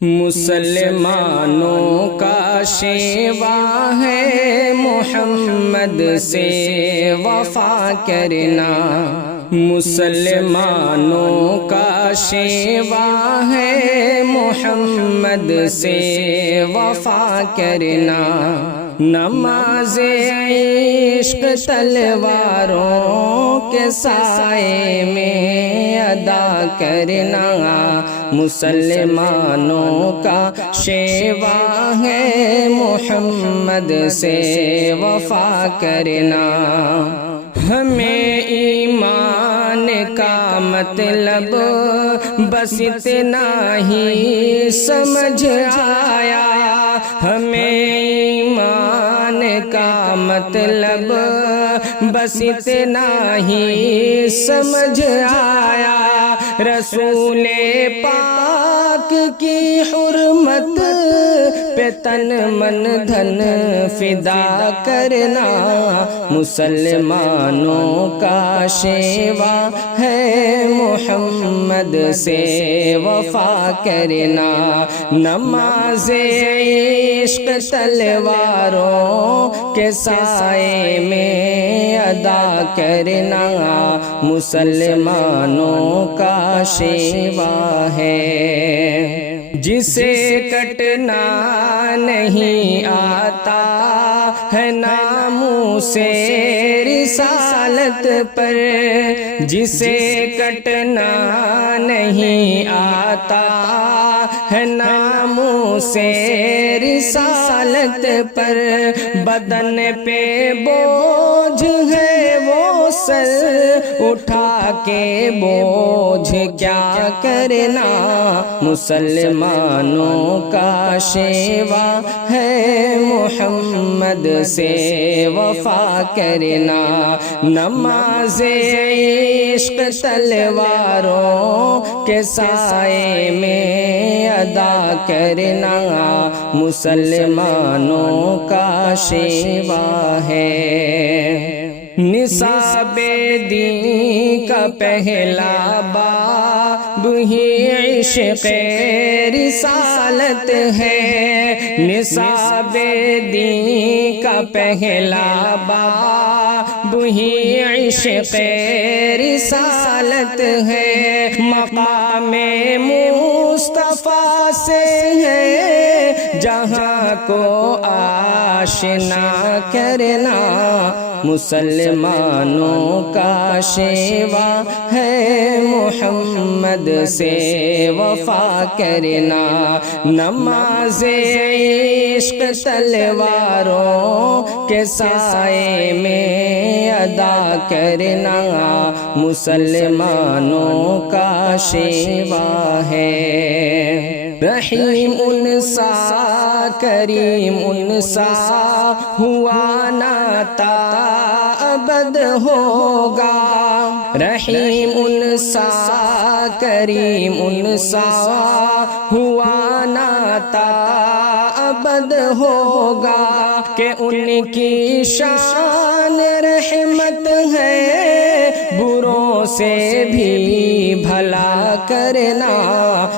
مسلمانوں کا شیوا ہے محمد سے وفا کرنا، مسلمانوں کا شیوا ہے محمد سے وفا کرنا، نماز عشق تلواروں کے سائے میں ادا کرنا، مسلمانوں کا شیوا ہے محمد سے وفا کرنا۔ ہمیں ایمان کا مطلب بس اتنا ہی سمجھ آیا، ہمیں ایمان کا مطلب بس اتنا ہی سمجھ آیا، رسول پاک کی حرمت پہ تن من دھن فدا کرنا، مسلمانوں کا شیوا ہے محمد سے وفا کرنا، نماز عشق تلواروں کے سائے میں ادا کرنا، مسلمانوں کا شیوا ہے۔ جسے کٹنا نہیں آتا ہے ناموس رسالت پر، جسے کٹنا نہیں آتا ہے ناموس رسالت پر، بدن پہ بوجھ ہے وہ سر اٹھا کے بوجھ کیا کرنا، مسلمانوں کا شیوا ہے محمد سے وفا کرنا، نماز عشق تلواروں کے سائے میں ادا کرنا، مسلمانوں کا شیوا ہے۔ نصاب دین کا پہلا باب ہی عشق رسالت ہے، نصاب دین کا پہلا باب ہی عشق رسالت ہے، مقام مصطفیٰ سے ہے جہاں کو آشنا کرنا، مسلمانوں کا شیوا ہے محمد سے وفا کرنا، نماز عشق تلواروں کے سائے میں ادا کرنا، مسلمانوں کا شیوا ہے۔ رحیم انسا کریم انسا ہوا ناتا ابد ہوگا، رحیم انسا کریم انسا ہوا ناتا ابد ہوگا، کہ ان کی شان رحمت ہے بروں سے بھی بھلا کرنا،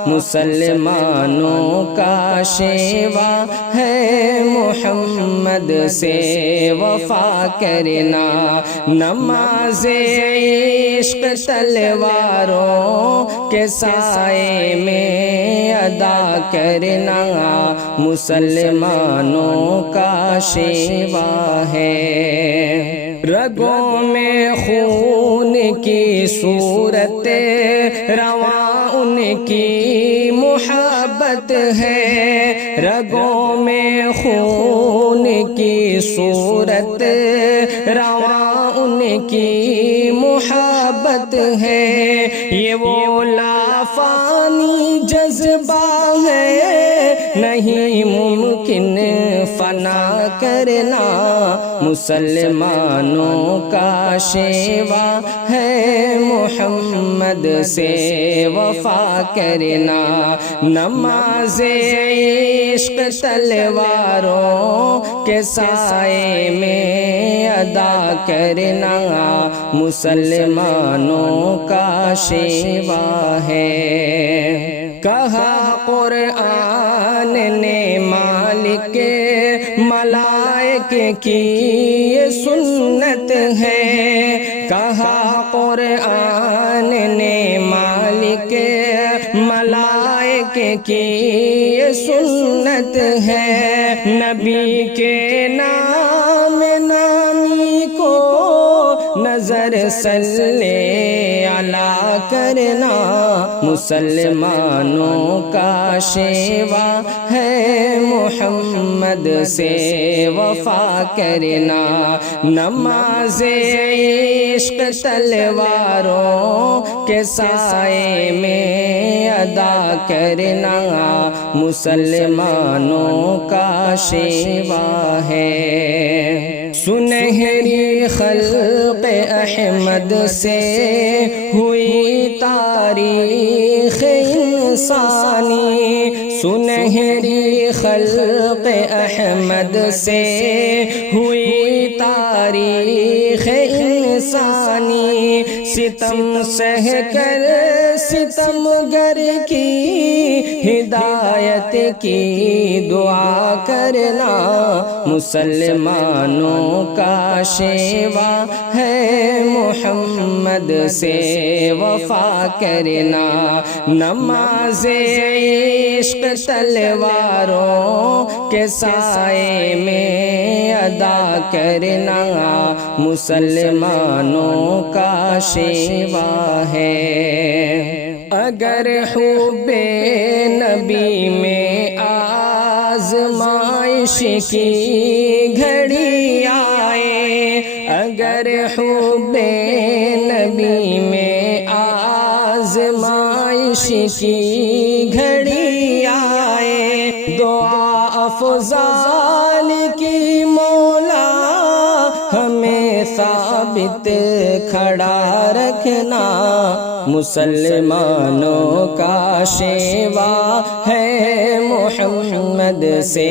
مسلمانوں کا شیوا ہے محمد سے وفا کرنا، نماز عشق تلواروں کے سائے میں ادا کرنا، مسلمانوں کا شیوا ہے۔ رگوں میں خون کی صورت رواں ان کی محبت ہے، رگوں میں خون کی صورت رواں ان کی محبت ہے، یہ وہ لافانی جذبہ ہے نہیں ممکن فنا کرنا، مسلمانوں کا شیوا ہے محمد سے وفا کرنا، نماز عشق تلواروں کے سائے میں ادا کرنا، مسلمانوں کا شیوا ہے۔ کہا قرآن نے مالک ملائکے کی یہ سنت ہے، کہا قرآن نے مالک ملائکے کی یہ سنت ہے، نبی کے نام نامی کو نظر صلی علیہ کرنا مسلمانوں کا شیوا ہے، محمد سے وفا کرنا، نماز عشق تلواروں کے سائے میں ادا کرنا مسلمانوں کا شیوا ہے۔ سنہری خلق احمد سے ہوئی تاریخ انسانی، سنہری خلق احمد سے ہوئی تاریخ انسانی، ستم سہ کر ستم گر کی ہدایت کی دعا کرنا مسلمانوں کا شیوا ہے، محمد سے وفا کرنا، نماز عشق تلواروں کے سائے میں ادا کرنا مسلمانوں کا شیوا ہے۔ اگر حب نبی میں آزمائش کی گھڑی آئے، اگر حب نبی میں آزمائش کی گھڑی آئے، دعا افضال کی مولا ہمیں ثابت کھڑا رکھنا، مسلمانوں کا شیوا ہے، محمد سے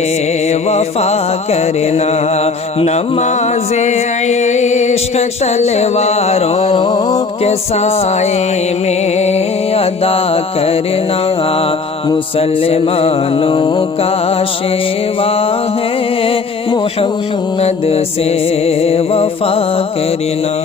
وفا کرنا، نماز عشق تلواروں کے سائے میں ادا کرنا مسلمانوں کا شیوا ہے، محمد سے وفا کرنا۔